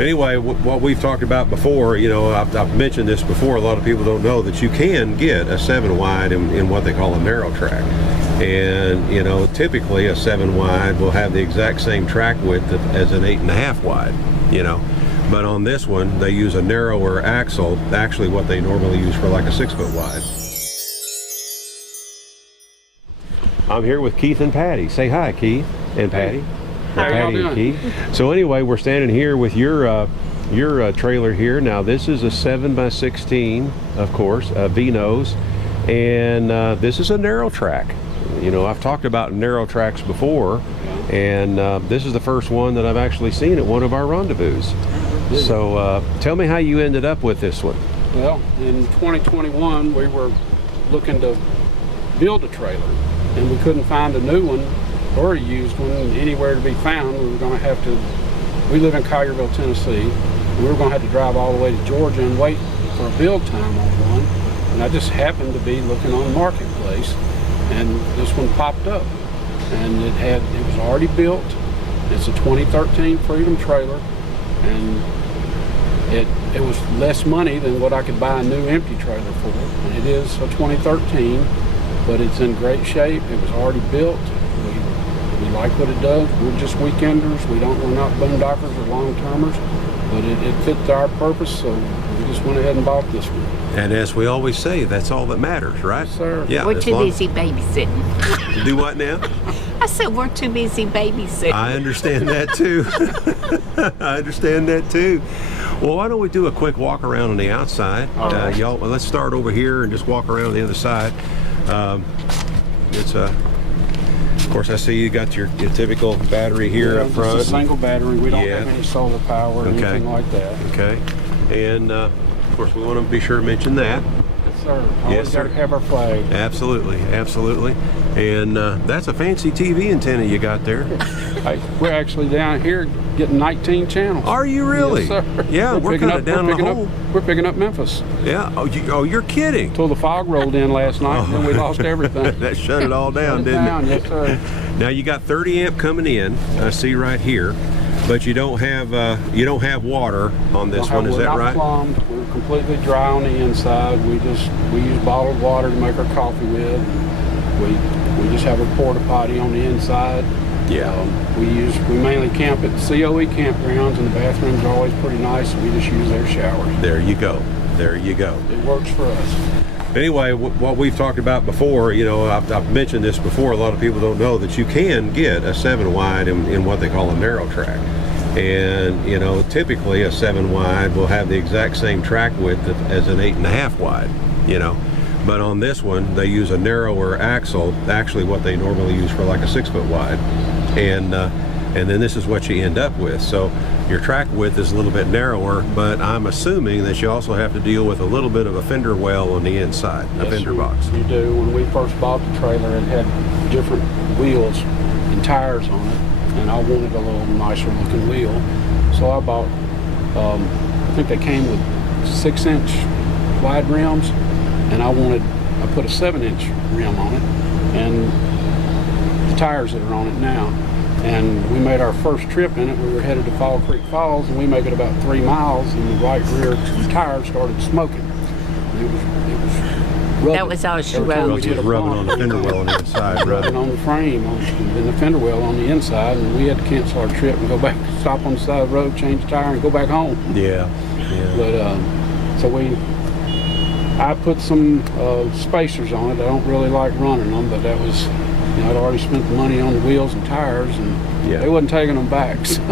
Anyway, what we've talked about before, you know, I've mentioned this before. A lot of people don't know that you can get a 7 wide in what they call a narrow track. And, you know, typically a 7 wide will have the exact same track width as an 8.5 wide, you know. But on this one, they use a narrower axle, actually what they normally use for like a 6-foot wide. I'm here with Keith and Patty. Say hi, Keith and Patty. How are y'all doing? So anyway, we're standing here with your trailer here. Now this is a 7x16, of course, V-nose, and this is a narrow track. You know, I've talked about narrow tracks before, and this is the first one that I've actually seen at one of our rendezvous. So tell me how you ended up with this one. Well, in 2021, we were looking to build a trailer, and we couldn't find a new one or a used one anywhere to be found. We were going to have to, we live in Collierville, Tennessee. We were going to have to drive all the way to Georgia and wait for a build time on one. And I just happened to be looking on the marketplace, and this one popped up. And it was already built. It's a 2013 Freedom trailer, and it was less money than what I could buy a new empty trailer for. And it is a 2013, but it's in great shape. It was already built. We like what it does. We're just weekenders. We're not boondockers or long-termers, but it fits our purpose, so we just went ahead and bought this one. And as we always say, that's all that matters, right? Yes, sir. Yeah, we're too busy babysitting. Do what now? I said we're too busy babysitting. I understand that too. I understand that too. Well, why don't we do a quick walk around on the outside? Right. Y'all, let's start over here and just walk around on the other side. Of course, I see you got your typical battery here up front. It's a single battery. We don't have any solar power or anything like that. Okay. And of course, we want to be sure to mention that. Yes, sir. Always got to have our flag. Absolutely, absolutely. And that's a fancy TV antenna you got there. We're actually down here getting 19 channels. Are you really? Yes, sir. Yeah, we're kind of down the hole. We're picking up Memphis. Yeah. Oh, you're kidding. Until the fog rolled in last night, and then we lost everything. That shut it all down, didn't it? Yes, sir. Now you got 30 amp coming in. I see right here, but you don't have water on this one. Is that right? We're not plumbed. We're completely dry on the inside. We use bottled water to make our coffee with. We just have a porta potty on the inside. Yeah. We mainly camp at COE campgrounds, and the bathrooms are always pretty nice. We just use their showers. There you go. There you go. It works for us. Anyway, what we've talked about before, you know, I've mentioned this before. A lot of people don't know that you can get a 7 wide in what they call a narrow track. And, you know, typically a 7 wide will have the exact same track width as an 8.5 wide, you know. But on this one, they use a narrower axle, actually what they normally use for like a 6-foot wide. And then this is what you end up with. So your track width is a little bit narrower, but I'm assuming that you also have to deal with a little bit of a fender well on the inside, a fender box. You do. When we first bought the trailer, it had different wheels and tires on it, and I wanted a little nicer looking wheel. So I bought, I think they came with 6-inch wide rims, and I put a 7-inch rim on it, and the tires that are on it now. And we made our first trip in it. We were headed to Fall Creek Falls, and we made it about 3 miles, and the right rear tire started smoking. It was rubbing. That was all she wrote. Just rubbing on the fender well on the inside, rubbing on the frame, and the fender well on the inside, and we had to cancel our trip and go back, stop on the side of the road, change the tire, and go back home. Yeah. But so I put some spacers on it. I don't really like running them, but that was, you know, I'd already spent the money on the wheels and tires, and they wasn't taking them back, so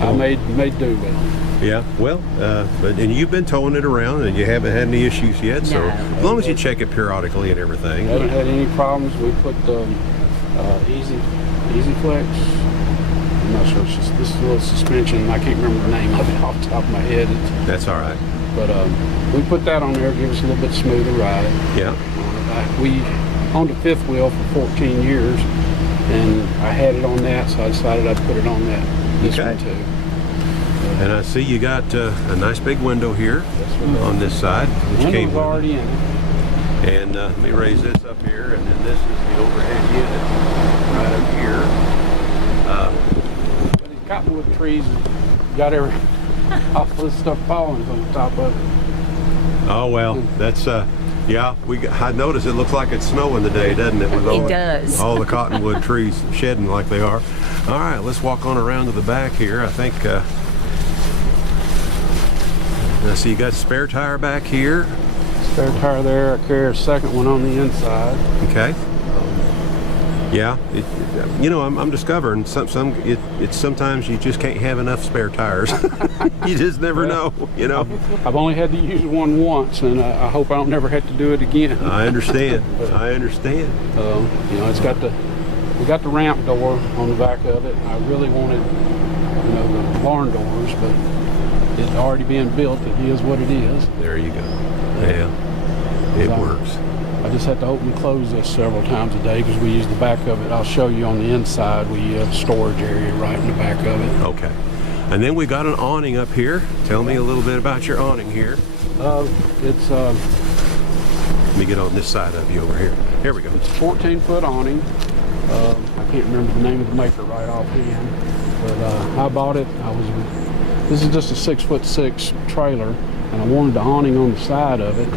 I made do with them. Yeah, well, and you've been towing it around, and you haven't had any issues yet, so as long as you check it periodically and everything. Haven't had any problems. We put Easy Flex. I'm not sure, it's just this little suspension. I can't remember the name of it off the top of my head. That's all right. But we put that on there to give us a little bit smoother ride. Yeah. We owned a fifth wheel for 14 years, and I had it on that, so I decided I'd put it on this one too. And I see you got a nice big window here on this side, which came with already in it. And let me raise this up here, and then this is the overhead unit right up here. These cottonwood trees got All this stuff falling on the top of it. Oh well, that's yeah. I noticed it looks like it's snowing today, doesn't it? With It does. all the cottonwood trees shedding like they are. All right, let's walk on around to the back here. I think. I see you got a spare tire back here. Spare tire there. I carry a second one on the inside. Okay. Yeah, you know, I'm discovering it's sometimes you just can't have enough spare tires. You just never know, you know. I've only had to use one once, and I hope I don't never have to do it again. I understand. I understand. You know, we got the ramp door on the back of it. I really wanted, you know, the barn doors, but it's already being built. It is what it is. There you go. Yeah, it works. I just have to open and close this several times a day because we use the back of it. I'll show you on the inside. We have a storage area right in the back of it. Okay. And then we got an awning up here. Tell me a little bit about your awning here. It's Let me get on this side of you over here. Here we go. It's a 14-foot awning. I can't remember the name of the maker right offhand, but I bought it. This is just a 6'6" trailer, and I wanted the awning on the side of it.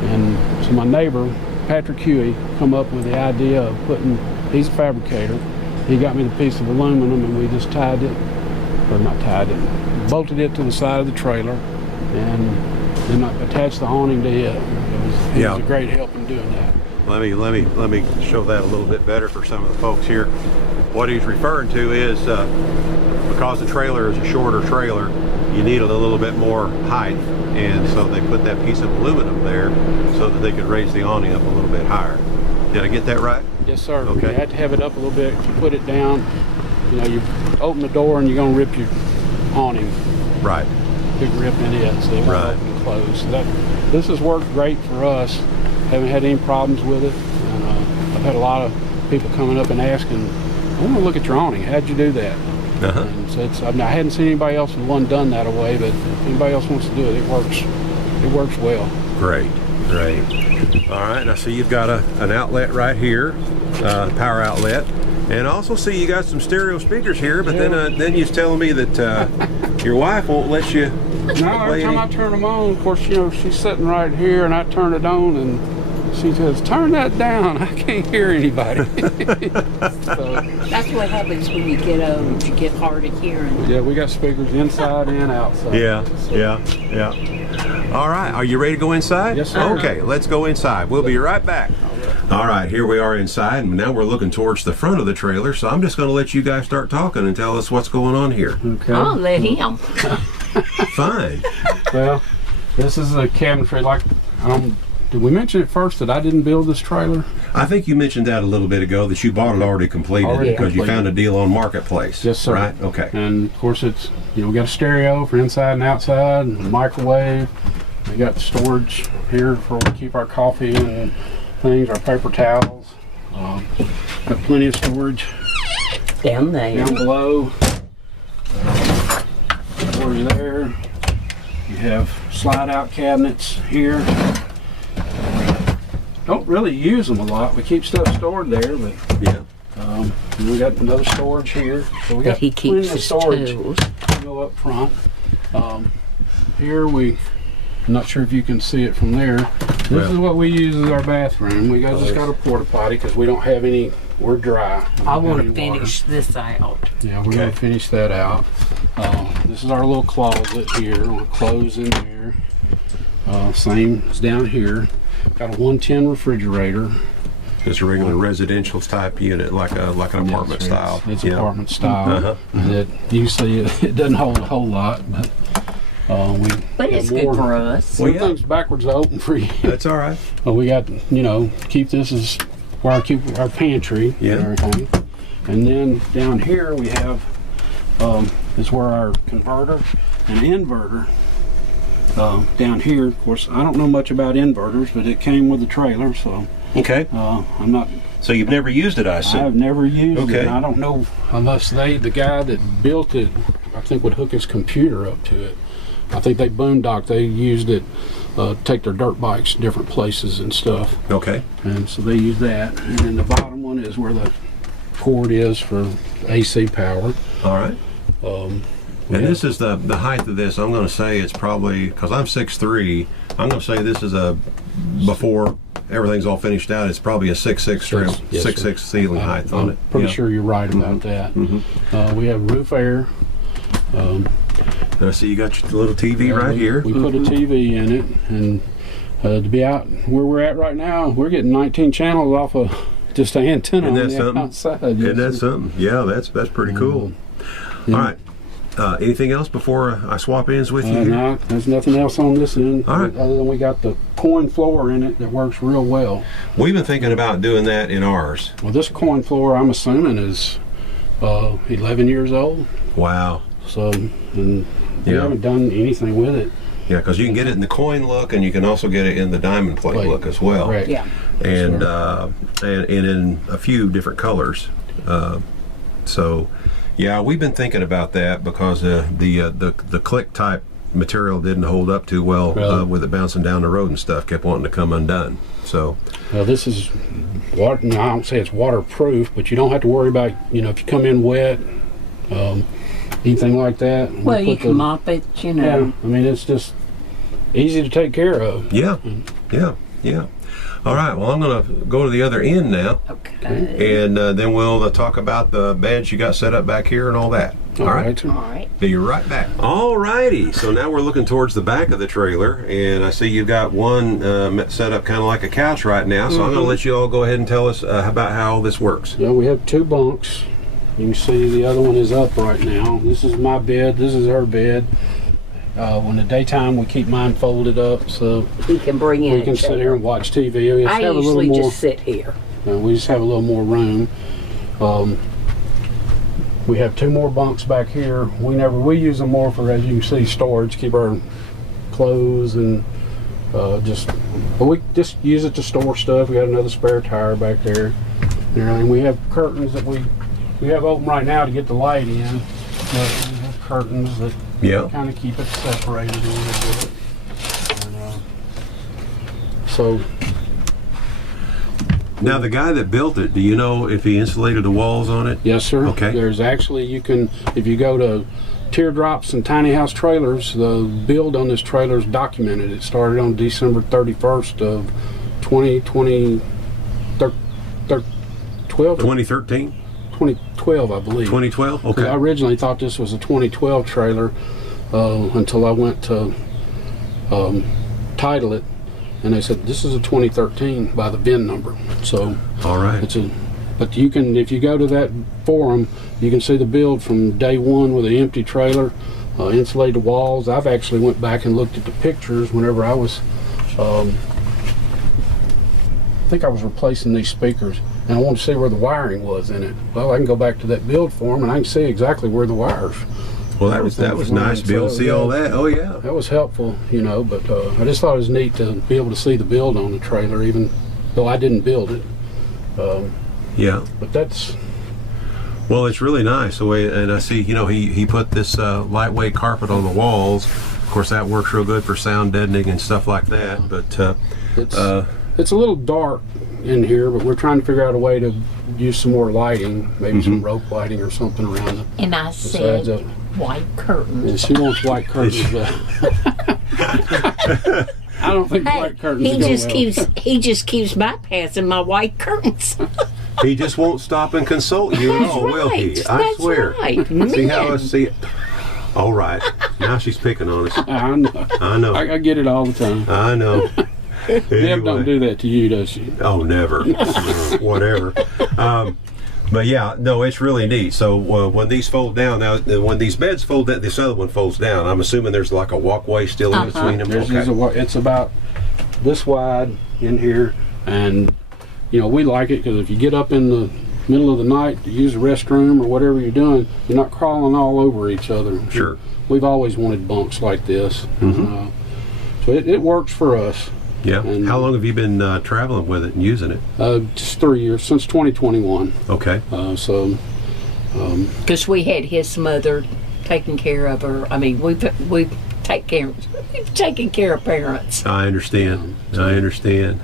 And so my neighbor, Patrick Huey, come up with the idea of he's a fabricator. He got me the piece of aluminum, and we just bolted it to the side of the trailer, and then I attached the awning to it. It was a great help in doing that. Let me show that a little bit better for some of the folks here. What he's referring to is because the trailer is a shorter trailer, you need a little bit more height, and so they put that piece of aluminum there so that they could raise the awning up a little bit higher. Did I get that right? Yes, sir. Okay. You had to have it up a little bit. If you put it down, you know, you open the door and you're going to rip your awning. Right. Big rip in it, so it won't open and close. So this has worked great for us. Haven't had any problems with it. And, I've had a lot of people coming up and asking, I want to look at your awning. How'd you do that? Uh-huh. And so I hadn't seen anybody else who hadn't done that away, but if anybody else wants to do it, it works well. Great. All right, now see you've got an outlet right here, power outlet, and I also see you got some stereo speakers here. But then you're telling me that your wife won't let you. No, every time I turn them on, of course, you know, she's sitting right here, and I turn it on, and she says, "Turn that down. I can't hear anybody." So, That's what happens when you get old. You get hard of hearing. yeah, we got speakers inside and outside. Yeah. All right, are you ready to go inside? Yes, sir. Okay, let's go inside. We'll be right back. All right, here we are inside, and now we're looking towards the front of the trailer, so I'm just going to let you guys start talking and tell us what's going on here. Okay. I'll let him. Fine. Well, this is a cabinetry. Did we mention at first that I didn't build this trailer? I think you mentioned that a little bit ago, that you bought it already completed because you found a deal on Marketplace. Yes, sir. Right? Okay. And of course, it's, you know, we got a stereo for inside and outside, and a microwave. We got the storage here for we keep our coffee and things, our paper towels. Got plenty of storage Down there. down below. Storage there. You have slide-out cabinets here. Don't really use them a lot. We keep stuff stored there, but Yeah. we got another storage here. So we got He plenty keeps of his storage tools. to go up front. Here I'm not sure if you can see it from there. This is what we use as our bathroom. We just got a porta potty because we don't have any. We're dry. I want to to finish this out. Yeah, we're gonna finish that out. This is our little closet here. We'll close in there. Same as down here. Got a 110 refrigerator. Just a regular residential type unit, like an apartment style. It's apartment style. That you see it doesn't hold a whole lot, but But it's good for us. Some things backwards open for you. That's all right. We got, you know, keep this as where I keep our pantry and everything. And then down here we have is where our converter and inverter. Down here, of course, I don't know much about inverters, but it came with the trailer, so Okay. I'm not. So you've never used it, I assume? I've never used Okay. it. I don't know unless the guy that built it, I think, would hook his computer up to it. I think they boondocked. They used it to take their dirt bikes to different places and stuff. Okay. And so they use that. And then the bottom one is where the cord is for AC power. All right. And this is the height of this. I'm going to say it's probably, because I'm 6'3", I'm going to say this is a, before everything's all finished out, it's probably a 6'6" trim, Yes, 6'6" ceiling height on I'm it. pretty Yeah. sure you're right about that. We have roof air. And I see you got your little TV right here. We put a TV in it, and to be out where we're at right now, we're getting 19 channels off of just an antenna Isn't on that the something? outside. Isn't that something? Yeah, that's pretty cool. All right. Anything else before I swap ends with you? Here? No, there's nothing else on this end, All right. other than we got the coin floor in it that works real well. We've been thinking about doing that in ours. Well, this coin floor, I'm assuming, is 11 years old. Wow. So, and we Yeah. haven't done anything with it. Yeah, because you can get it in the coin look, and you can also get it in the diamond plate look as well. Right. Yeah. And and in a few different colors. So, yeah, we've been thinking about that because the click type material didn't hold up too well Really? with it bouncing down the road and stuff. Kept wanting to come undone. So, Well, this is water. No, I don't say it's waterproof, but you don't have to worry about, you know, if you come in wet, anything like that. We Well, you put can mop it, you know. Yeah, I mean, it's just easy to take care of. yeah. All right, well, I'm going to go to the other end now, Okay. and then we'll talk about the beds you got set up back here and all that. All right. All right. Be right back. All righty. So now we're looking towards the back of the trailer, and I see you've got one set up kind of like a couch right now. So I'm going to let you all go ahead and tell us about how all this works. Yeah, we have 2 bunks. You can see the other one is up right now. This is my bed. This is her bed. When the daytime, we keep mine folded up so You can bring in we can sit here and watch TV. We just I have a little usually more. just sit here. We just have a little more room. We have 2 more bunks back here. We use them more for, as you can see, storage. Keep our clothes and but we just use it to store stuff. We got another spare tire back there. And everything. We have curtains that we have open right now to get the light in. But we have curtains that kind of keep it separated a little bit. And, so. Now, the guy that built it, do you know if he insulated the walls on it? Yes, sir. Okay. There's actually, you can, if you go to Teardrops and Tiny House Trailers, the build on this trailer is documented. It started on December 31st of 2012. 2013? 2012, I believe. 2012? Okay. I originally thought this was a 2012 trailer until I went to title it, and they said this is a 2013 by the VIN number. So All right. but you can, if you go to that forum, you can see the build from day one with an empty trailer, insulated walls. I've actually went back and looked at the pictures whenever I was, I think I was replacing these speakers, and I wanted to see where the wiring was in it. Well, I can go back to that build form and I can see exactly where the wires. Well, that was nice to be able to see all that. Oh, yeah. That was helpful, you know, but I just thought it was neat to be able to see the build on the trailer, even though I didn't build it. Yeah. But that's... Well, it's really nice the way, and I see, you know, he put this lightweight carpet on the walls. Of course, that works real good for sound deadening and stuff like that. But it's a little dark in here, but we're trying to figure out a way to use some more lighting, maybe some rope lighting or something around it. And I said Besides, white curtains. and she wants white curtains, but I don't think Hey, white curtains he go just well. he just keeps bypassing my white curtains. he just won't stop and consult you at That's all, will he? right. I That's swear. right. See how I Man. see it? All right. Now she's picking on us. I know. I know. I get it all the time. I know. Deb Anyway. don't do that to you, does she? Oh, never. Whatever. But yeah, no, it's really neat. So when these fold down, now when these beds fold down, this other one folds down. I'm assuming there's like a walkway still in between them. It's about this wide in here, and you know, we like it because if you get up in the middle of the night to use the restroom or whatever you're doing, you're not crawling all over each other. Sure. We've always wanted bunks like this, so it works for us. Yeah. And How long have you been traveling with it and using it? Just 3 years, since 2021. Okay. Because we had his mother taking care of her. I mean, we've taking care of parents. I understand. I understand.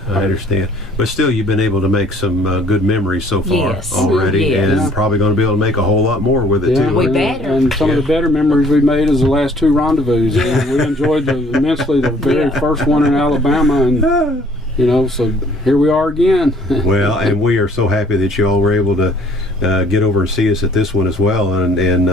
But still, you've been able to make some good memories so far Yes. already, Yes. and probably going to be able to make a whole lot more with it Yeah, too. We and, better. and some of the better memories we made is the last two rendezvous. We enjoyed immensely the very first one in Alabama, and so here we are again. Well, and we are so happy that you all were able to get over and see us at this one as well. And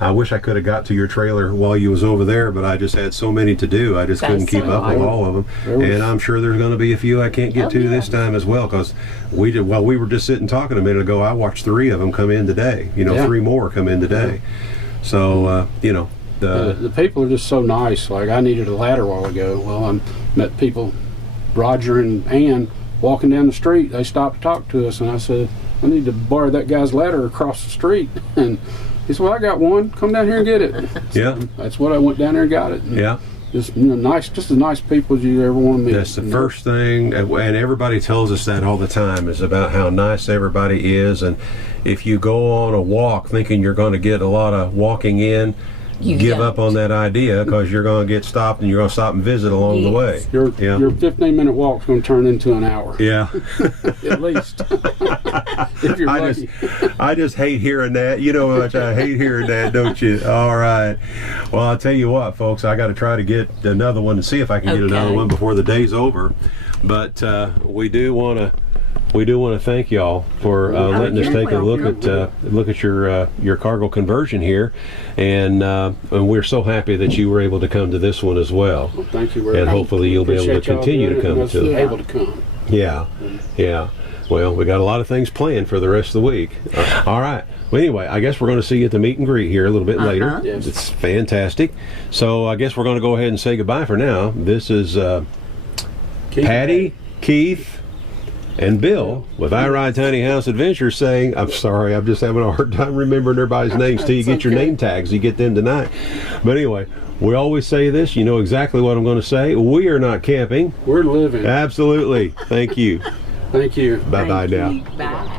I wish I could have got to your trailer while you was over there, but I just had so many to do. I just couldn't keep up with all of them. And I'm sure there's going to be a few I can't get to this time as well, because we were just sitting talking a minute ago, I watched 3 of them come in today. 3 more come in today. So, The people are just so nice. Like, I needed a ladder a while ago. Well, I met people, Roger and Ann, walking down the street. They stopped to talk to us, and I said, I need to borrow that guy's ladder across the street. And he said, well, I got one. Come down here and get it. Yeah. So that's what I went down there and got it. And Yeah. just nice, just as nice people as you ever want to meet. That's the first thing, and everybody tells us that all the time, is about how nice everybody is. And if you go on a walk thinking you're going to get a lot of walking in, You give don't. up on that idea, because you're going to get stopped and you're going to stop and visit along the way. Your Yeah. 15-minute walk's going to turn into an hour. Yeah. At least. If you're lucky. I just hate hearing that. You know how much I hate hearing that, don't you? All right. Well, I'll tell you what, folks, I got to try to get another one and see if I can get another Okay. one before the day's over. But we do want to thank y'all for letting us take a look at your cargo conversion here, and we're so happy that you were able to come to this one as well. Well, thank you very And much. hopefully you'll be able to Appreciate y'all continue to doing it come and us to it. able to come. Yeah. Well, we got a lot of things planned for the rest of the week. All right. Well, anyway, I guess we're going to see you at the meet and greet here a little bit later. Yes. It's fantastic. So I guess we're going to go ahead and say goodbye for now. This is Patty, Keith, and Bill with I Ride Tiny House Adventures saying, I'm sorry, I'm just having a hard time remembering everybody's names till you get your name tags. You get them tonight. But anyway, we always say this. You know exactly what I'm going to say. We are not camping. We're living. Absolutely. Thank you. Thank you. Bye-bye now. Bye.